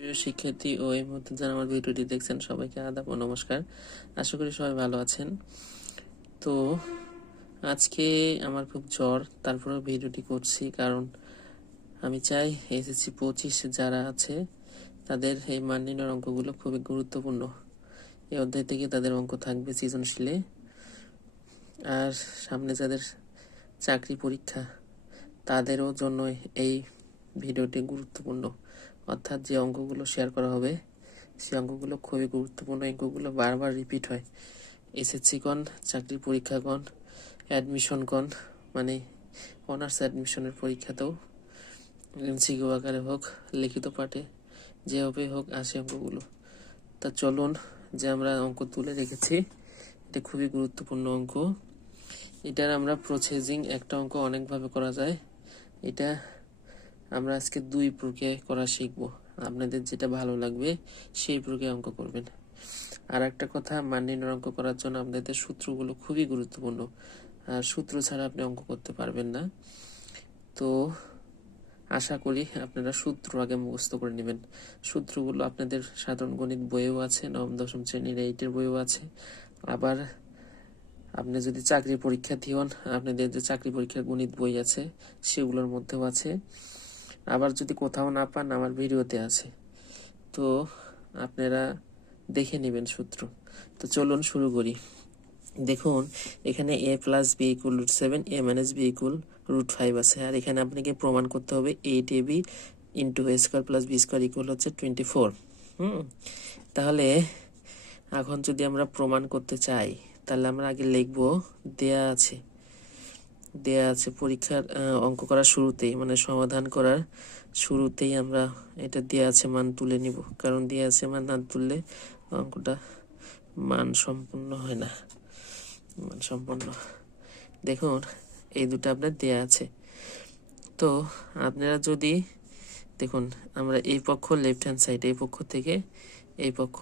প্রিয় শিক্ষার্থী ও এই মুহূর্তে যারা আমার ভিডিওটি দেখছেন, সবাইকে আদাব ও নমস্কার। আশা করি সবাই ভালো আছেন। তো আজকে আমার খুব জ্বর, তারপরেও ভিডিওটি করছি কারণ আমি চাই এসএসসি পঁচিশ যারা আছে, তাদের এই মান অঙ্কগুলো খুবই গুরুত্বপূর্ণ। এই অধ্যায় থেকে তাদের অঙ্ক থাকবে সৃজনশীলে। আর সামনে যাদের চাকরি পরীক্ষা, তাদেরও জন্য এই ভিডিওটি গুরুত্বপূর্ণ। অর্থাৎ যে অঙ্কগুলো শেয়ার করা হবে, সেই অঙ্কগুলো খুবই গুরুত্বপূর্ণ। অঙ্কগুলো বারবার রিপিট হয়। এসএসসি কন চাকরির পরীক্ষা কন অ্যাডমিশন কন মানে অনার্স অ্যাডমিশনের পরীক্ষাতেও এমসিকিউ আকারে হোক, লিখিত পাঠে যেভাবে হোক আসে অঙ্কগুলো। তা চলুন যে আমরা অঙ্ক তুলে রেখেছি, এটা খুবই গুরুত্বপূর্ণ অঙ্ক। এটার আমরা প্রসেসিং একটা অঙ্ক অনেকভাবে করা যায়। এটা আমরা আজকে দুই প্রক্রিয়ায় করা শিখব। আপনাদের যেটা ভালো লাগবে, সেই প্রক্রিয়া অঙ্ক করবেন। আর একটা কথা, মান অঙ্ক করার জন্য আপনাদের সূত্রগুলো খুবই গুরুত্বপূর্ণ। আর সূত্র ছাড়া আপনি অঙ্ক করতে পারবেন না। তো, আশা করি আপনারা সূত্র আগে মুখস্থ করে নেবেন। সূত্রগুলো আপনাদের সাধারণ গণিত বইয়েও আছে, নবম, দশম শ্রেণির এইটের বইও আছে। আবার আপনি যদি চাকরি পরীক্ষার্থী হন, আপনাদের যে চাকরি পরীক্ষার গণিত বই আছে, সেগুলোর মধ্যেও আছে। আবার যদি কোথাও না পান, আমার ভিডিওতে আছে। তো আপনারা দেখে নেবেন সূত্র। তো চলুন শুরু করি। দেখুন, এখানে A plus B equal root seven A minus B equal root five আছে। আর এখানে আপনাকে প্রমাণ করতে হবে eight A B into A square plus B square equal হচ্ছে টোয়েন্টি ফোর হুম? তাহলে এখন যদি আমরা প্রমাণ করতে চাই, তাহলে আমরা আগে লিখব দেয়া আছে। দেয়া আছে পরীক্ষার অঙ্ক করার শুরুতেই মানে সমাধান করার শুরুতেই আমরা এটা দেয়া আছে মান তুলে নিব। কারণ দেয়া আছে মান, না তুললে অঙ্কটা মান সম্পূর্ণ হয় না। মান সম্পন্ন দেখুন, এই দুটো আপনার দেয়া আছে। তো আপনারা যদি, দেখুন, আমরা এই পক্ষ লেফট হ্যান্ড সাইড এই পক্ষ থেকে এই পক্ষ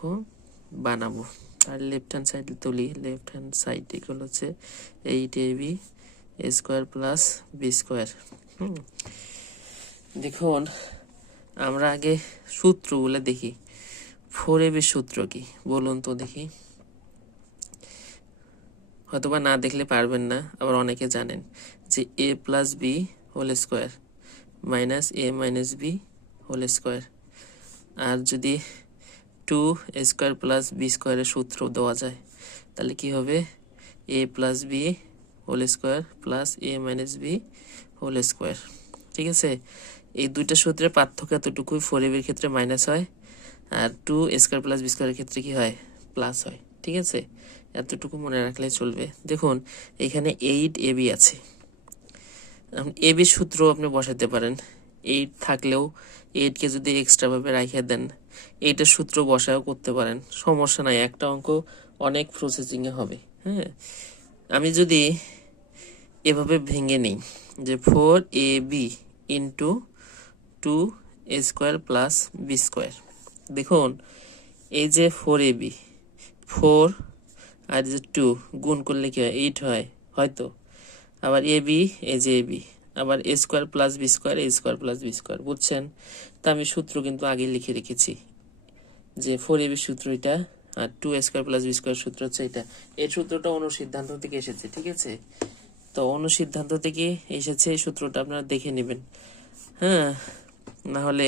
বানাবো। আর লেফট হ্যান্ড সাইড তুলি। লেফট হ্যান্ড সাইড এগুলো হচ্ছে eight A B A square plus B square. হুম। দেখুন, আমরা আগে সূত্রগুলো দেখি। ফোর এ সূত্র কি? বলুন তো দেখি। হয়তোবা না দেখলে পারবেন না, আবার অনেকে জানেন যে A plus B whole square minus A minus B whole square. আর যদি টু স্কোয়ার প্লাস বি স্কোয়ারের সূত্র দেওয়া যায়, তাহলে কি হবে? A plus B whole square plus A minus B whole square. ঠিক আছে? এই দুইটা সূত্রের পার্থক্য এতটুকুই ফোর এবির ক্ষেত্রে মাইনাস হয় আর টু স্কোয়ার প্লাস বি স্কোয়ারের ক্ষেত্রে কি হয়? প্লাস হয়। ঠিক আছে? এতটুকু মনে রাখলে চলবে। দেখুন, এখানে এইট এবি আছে। এবি সূত্র আপনি বসাতে পারেন। এইট থাকলেও এইটকে যদি এক্সট্রাভাবে রাখিয়ে দেন এইটার সূত্র বসায়ও করতে পারেন। সমস্যা নাই, একটা অঙ্ক অনেক প্রসেসিংয়ে হবে। হ্যাঁ? আমি যদি এভাবে ভেঙে নিই যে four A B into two A square plus B square দেখুন, এই যে ফোর এ বি ফোর আর যে টু গুণ করলে কি হয়? এইট হয়, হয়তো। আবার এ বি এই যে এ বি আবার A square plus B square A square plus B square বুঝছেন? তা আমি সূত্র কিন্তু আগে লিখে রেখেছি যে ফোর এ বি সূত্র এটা আর two A square plus B square সূত্র হচ্ছে এটা। এই সূত্রটা অনুসিদ্ধান্ত থেকে এসেছে, ঠিক আছে? তো অনুসিদ্ধান্ত থেকে এসেছে সূত্রটা, আপনারা দেখে নেবেন। হ্যাঁ না হলে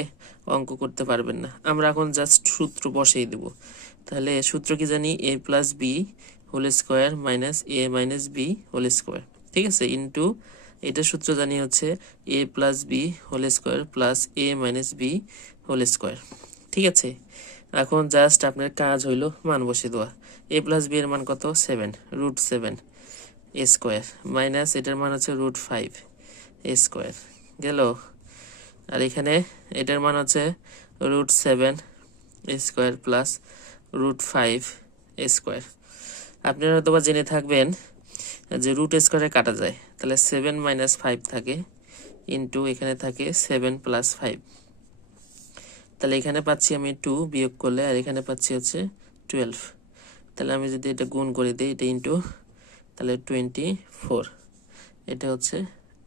অঙ্ক করতে পারবেন না। আমরা এখন জাস্ট সূত্র বসিয়ে দেব। তাহলে সূত্র কি জানি? A plus B whole square minus A minus B whole square ঠিক আছে? ইন্টু এটা সূত্র জানি হচ্ছে A plus B whole square plus A minus B whole square ঠিক আছে? এখন জাস্ট আপনার কাজ হইল মান বসে দেওয়া। এ প্লাস বি এর মান কত? Seven root seven square minus এটার মান হচ্ছে রুট ফাইভ এ স্কোয়ার গেল? আর এখানে এটার মান হচ্ছে root seven square plus root five square আপনারা হয়তো বা জেনে থাকবেন যে রুট স্কোয়ারে কাটা যায়। তাহলে সেভেন মাইনাস ফাইভ থাকে ইন্টু এখানে থাকে সেভেন প্লাস ফাইভ তাহলে এখানে পাচ্ছি আমি টু বিয়োগ করলে আর এখানে পাচ্ছি হচ্ছে টুয়েলভ তাহলে আমি যদি এটা গুণ করে দিই, এটা ইন্টু তাহলে টোয়েন্টি ফোর এটা হচ্ছে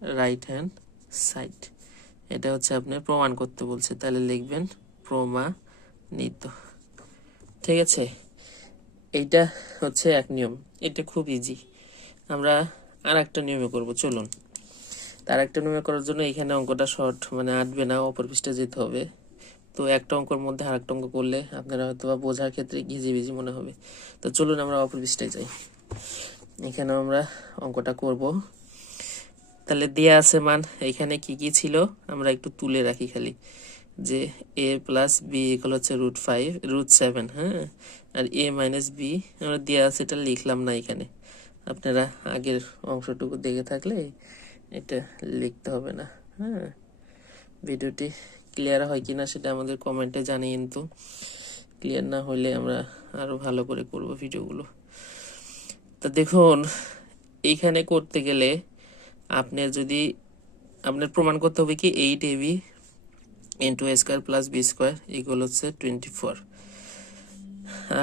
রাইট হ্যান্ড সাইড এটা হচ্ছে আপনি প্রমাণ করতে বলছে। তাহলে লিখবেন প্রমা নেই ঠিক আছে? এইটা হচ্ছে এক নিয়ম। এটা খুব ইজি আমরা আর একটা নিয়মে করব, চলুন। তার একটা নিয়মে করার জন্য এখানে অঙ্কটা শর্ট মানে আটবে না, অপর পৃষ্ঠে যেতে হবে। তো একটা অঙ্কর মধ্যে আর একটা অঙ্ক করলে আপনারা হয়তো বা বোঝার ক্ষেত্রে ঘিজি বিজি মনে হবে। তো চলুন আমরা অপর পৃষ্ঠায় যাই। এখানে আমরা অঙ্কটা করব। তাহলে দেয়া আছে মান, এখানে কি কি ছিল? আমরা একটু তুলে রাখি খালি যে এ প্লাস বি ইকুয়াল হচ্ছে রুট ফাইভ রুট সেভেন হ্যাঁ? আর এ মাইনাস বি আমরা দেওয়া আছে, এটা লিখলাম না এখানে। আপনারা আগের অংশটুকু দেখে থাকলে এটা লিখতে হবে না হ্যাঁ? ভিডিওটি ক্লিয়ার হয় কিনা সেটা আমাদের কমেন্টে জানিয়ে কিন্তু ক্লিয়ার না হলে আমরা আরও ভালো করে করব ভিডিওগুলো। তা দেখুন এইখানে করতে গেলে আপনার যদি, আপনার প্রমাণ করতে হবে কি eight A B into A square plus B square equal হচ্ছে টোয়েন্টি ফোর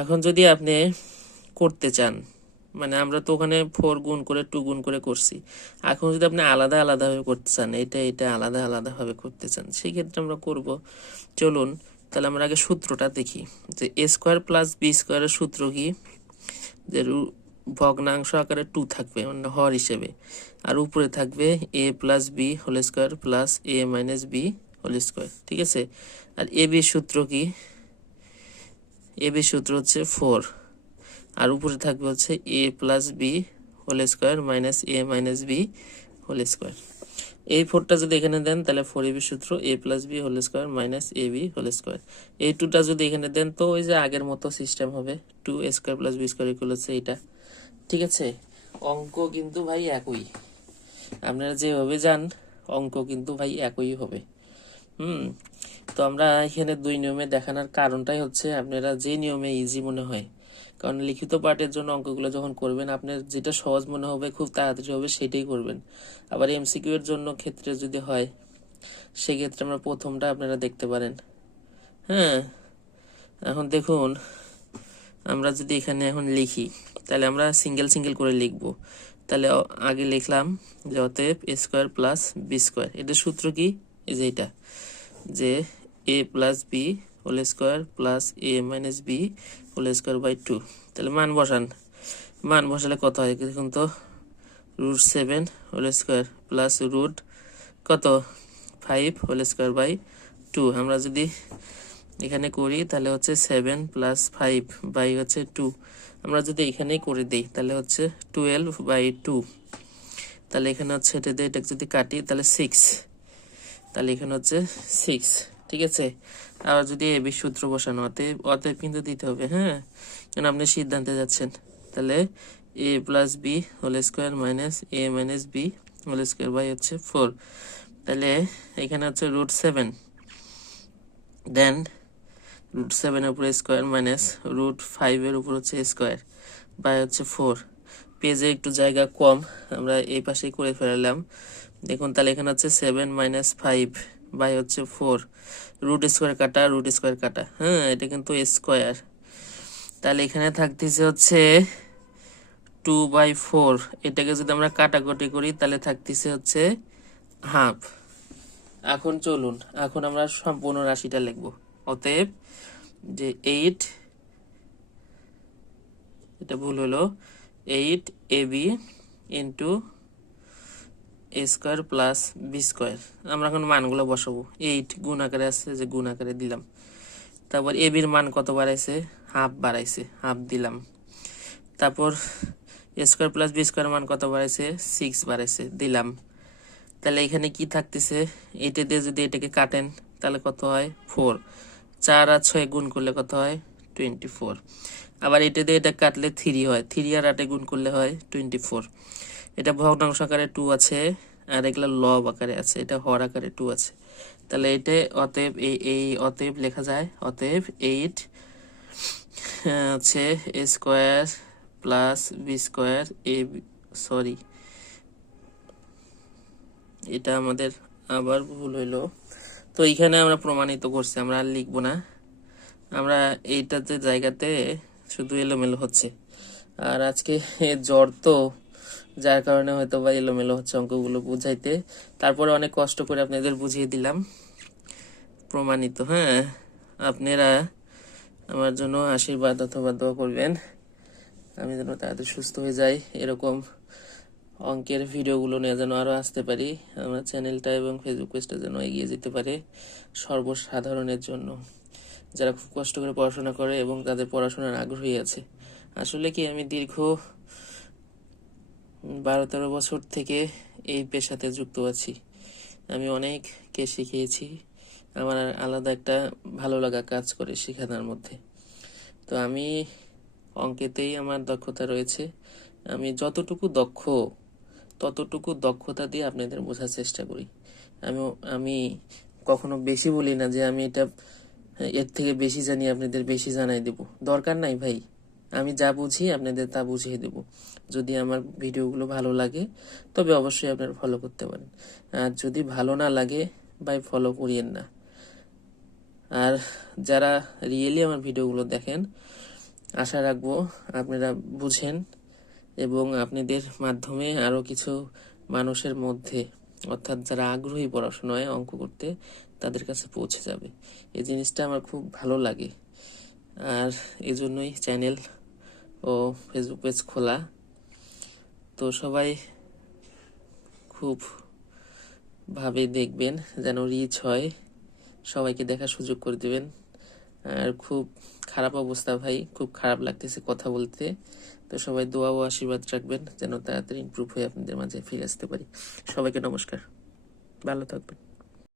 এখন যদি আপনি করতে চান মানে আমরা তো ওখানে ফোর গুণ করে টু গুণ করে করছি, এখন যদি আপনি আলাদা আলাদাভাবে করতে চান, এটা এটা আলাদা আলাদাভাবে করতে চান সেই ক্ষেত্রে আমরা করব, চলুন, তাহলে আমরা আগে সূত্রটা দেখি, যে এ স্কোয়ার প্লাস বি স্কোয়ারের সূত্র কি? যে ভগ্নাংশ আকারে টু থাকবে মানে হর হিসেবে। আর উপরে থাকবে A plus B whole square plus A minus B whole square ঠিক আছে? আর এ বি সূত্র কি? এ বি সূত্র হচ্ছে ফোর আর উপরে থাকবে হচ্ছে A plus B whole square minus A minus B whole square এই ফোরটা যদি এখানে দেন, তাহলে ফোর এ বি সূত্র A plus B whole square minus A B whole square এই টুটা যদি এখানে দেন, তো ওই যে আগের মতো সিস্টেম হবে। Two A square plus B square equal হচ্ছে এইটা। ঠিক আছে? অঙ্ক কিন্তু ভাই একই। আপনারা যেভাবে যান, অঙ্ক কিন্তু ভাই একই হবে। হুম? তো আমরা এখানে দুই নিয়মে দেখানোর কারণটাই হচ্ছে আপনারা যে নিয়মে ইজি মনে হয়। কারণ লিখিত পাঠের জন্য অঙ্কগুলো যখন করবেন, আপনার যেটা সহজ মনে হবে, খুব তাড়াতাড়ি হবে সেটাই করবেন। আবার এমসিকিউ এর জন্য ক্ষেত্রে যদি হয়, সেক্ষেত্রে আমরা প্রথমটা আপনারা দেখতে পারেন। হ্যাঁ? এখন দেখুন আমরা যদি এখানে এখন লিখি, তাহলে আমরা সিঙ্গেল সিঙ্গেল করে লিখব। তাহলে আগে লিখলাম যে অতএব A square plus B square এটার সূত্র কি? যে এটা। যে A plus B whole square plus A minus B whole square by two তাহলে মান বসান। মান বসালে কত হয়? দেখুন তো root seven whole square plus root কত? Five whole square by two আমরা যদি এখানে করি, তাহলে হচ্ছে সেভেন প্লাস ফাইভ বাই হচ্ছে টু আমরা যদি এখানেই করে দিই, তাহলে হচ্ছে টুয়েলভ বাই টু তাহলে এখানে হচ্ছে এটা দিয়ে এটা যদি কাটি, তাহলে সিক্স তাহলে এখানে হচ্ছে সিক্স ঠিক আছে? আর যদি এ বি সূত্র বসানো, অতএব অতএব কিন্তু দিতে হবে হ্যাঁ? কারণ আপনি সিদ্ধান্তে যাচ্ছেন? তাহলে A plus B whole square minus A minus B whole square by হচ্ছে ফোর তাহলে এখানে হচ্ছে রুট সেভেন দেন রুট সেভেনের উপরে স্কোয়ার মাইনাস রুট ফাইভের উপর হচ্ছে স্কোয়ার বাই হচ্ছে ফোর পেজে একটু জায়গা কম, আমরা এই পাশেই করে ফেলালাম। দেখুন, তাহলে এখানে হচ্ছে সেভেন মাইনাস ফাইভ বাই হচ্ছে ফোর রুট স্কোয়ার কাটা রুট স্কোয়ার কাটা হ্যাঁ এটা কিন্তু স্কোয়ার তাহলে এখানে থাকতেছে হচ্ছে টু বাই ফোর এটাকে যদি আমরা কাটাকুটি করি, তাহলে থাকতেছে হচ্ছে হাফ এখন চলুন, এখন আমরা সম্পূর্ণ রাশিটা লিখব। অতএব যে এইট এটা ভুল হলো eight A B into A square plus B square আমরা এখন মানগুলো বসাবো। এইট গুণ আকারে আছে যে গুণ আকারে দিলাম। তারপর এ বির মান কত বাড়াইছে? হাফ বাড়াইছে হাফ দিলাম। তারপর A square plus B square মান কত বাড়াইছে? সিক্স বাড়াইছে, দিলাম। তাহলে এখানে কি থাকতেছে? এইটা দিয়ে যদি এটাকে কাটেন, তাহলে কত হয়? ফোর চার আর ছয় গুণ করলে কত হয়? টোয়েন্টি ফোর আবার এটা দিয়ে এটা কাটলে থ্রি হয়। থ্রি আর আটে গুণ করলে হয় টোয়েন্টি ফোর এটা ভগ্নাংশ আকারে টু আছে, আর এগুলো লব আকারে আছে। এটা হর আকারে টু আছে। তাহলে এটা অতএব এই এই অতএব লেখা যায়, অতএব এইট হচ্ছে A square plus B square A sorry এটা আমাদের আবার ভুল হইল। তো এইখানে আমরা প্রমাণিত করছি, আমরা আর লিখব না। আমরা এইটাতে, জায়গাতে শুধু এলোমেলো হচ্ছে। আর আজকে জ্বর তো, যার কারণে হয়তো বা এলোমেলো হচ্ছে অঙ্কগুলো বুঝাইতে। তারপরে অনেক কষ্ট করে আপনাদের বুঝিয়ে দিলাম। প্রমাণিত হ্যাঁ? আপনারা আমার জন্য আশীর্বাদ অথবা দোয়া করবেন। আমি যেন তাড়াতাড়ি সুস্থ হয়ে যাই, এরকম অঙ্কের ভিডিওগুলো নিয়ে যেন আরও আসতে পারি। আমার চ্যানেলটা এবং ফেসবুক পেজটা যেন এগিয়ে যেতে পারে সর্বসাধারণের জন্য। যারা খুব কষ্ট করে পড়াশোনা করে এবং তাদের পড়াশোনার আগ্রহী আছে। আসলে কি আমি দীর্ঘ বারো তেরো বছর থেকে এই পেশাতে যুক্ত আছি। আমি অনেককে শিখিয়েছি। আমার আলাদা একটা ভালো লাগা কাজ করে শেখানোর মধ্যে। তো আমি অঙ্কেতেই আমার দক্ষতা রয়েছে। আমি যতটুকু দক্ষ ততটুকু দক্ষতা দিয়ে আপনাদের বোঝার চেষ্টা করি। আমি আমি কখনো বেশি বলি না যে আমি এটা, এর থেকে বেশি জানি, আপনাদের বেশি জানাই দেব। দরকার নাই ভাই। আমি যা বুঝি, আপনাদের তা বুঝিয়ে দেব। যদি আমার ভিডিওগুলো ভালো লাগে, তবে অবশ্যই আপনারা ফলো করতে পারেন। আর যদি ভালো না লাগে, ভাই ফলো করিয়েন না। আর যারা রিয়েলি আমার ভিডিওগুলো দেখেন, আশা রাখব আপনারা বুঝেন এবং আপনাদের মাধ্যমে আরও কিছু মানুষের মধ্যে, অর্থাৎ যারা আগ্রহী পড়াশোনায় অঙ্ক করতে, তাদের কাছে পৌঁছে যাবে। এই জিনিসটা আমার খুব ভালো লাগে। আর এই জন্যই চ্যানেল ও ফেসবুক পেজ খোলা। তো সবাই খুব ভাবে দেখবেন, যেন রিচ হয়। সবাইকে দেখার সুযোগ করে দেবেন। আর খুব খারাপ অবস্থা ভাই, খুব খারাপ লাগতেছে কথা বলতে। তো সবাই দোয়া ও আশীর্বাদ রাখবেন, যেন তাড়াতাড়ি ইম্প্রুভ হয়ে আপনাদের মাঝে ফিরে আসতে পারি। সবাইকে নমস্কার। ভালো থাকবেন।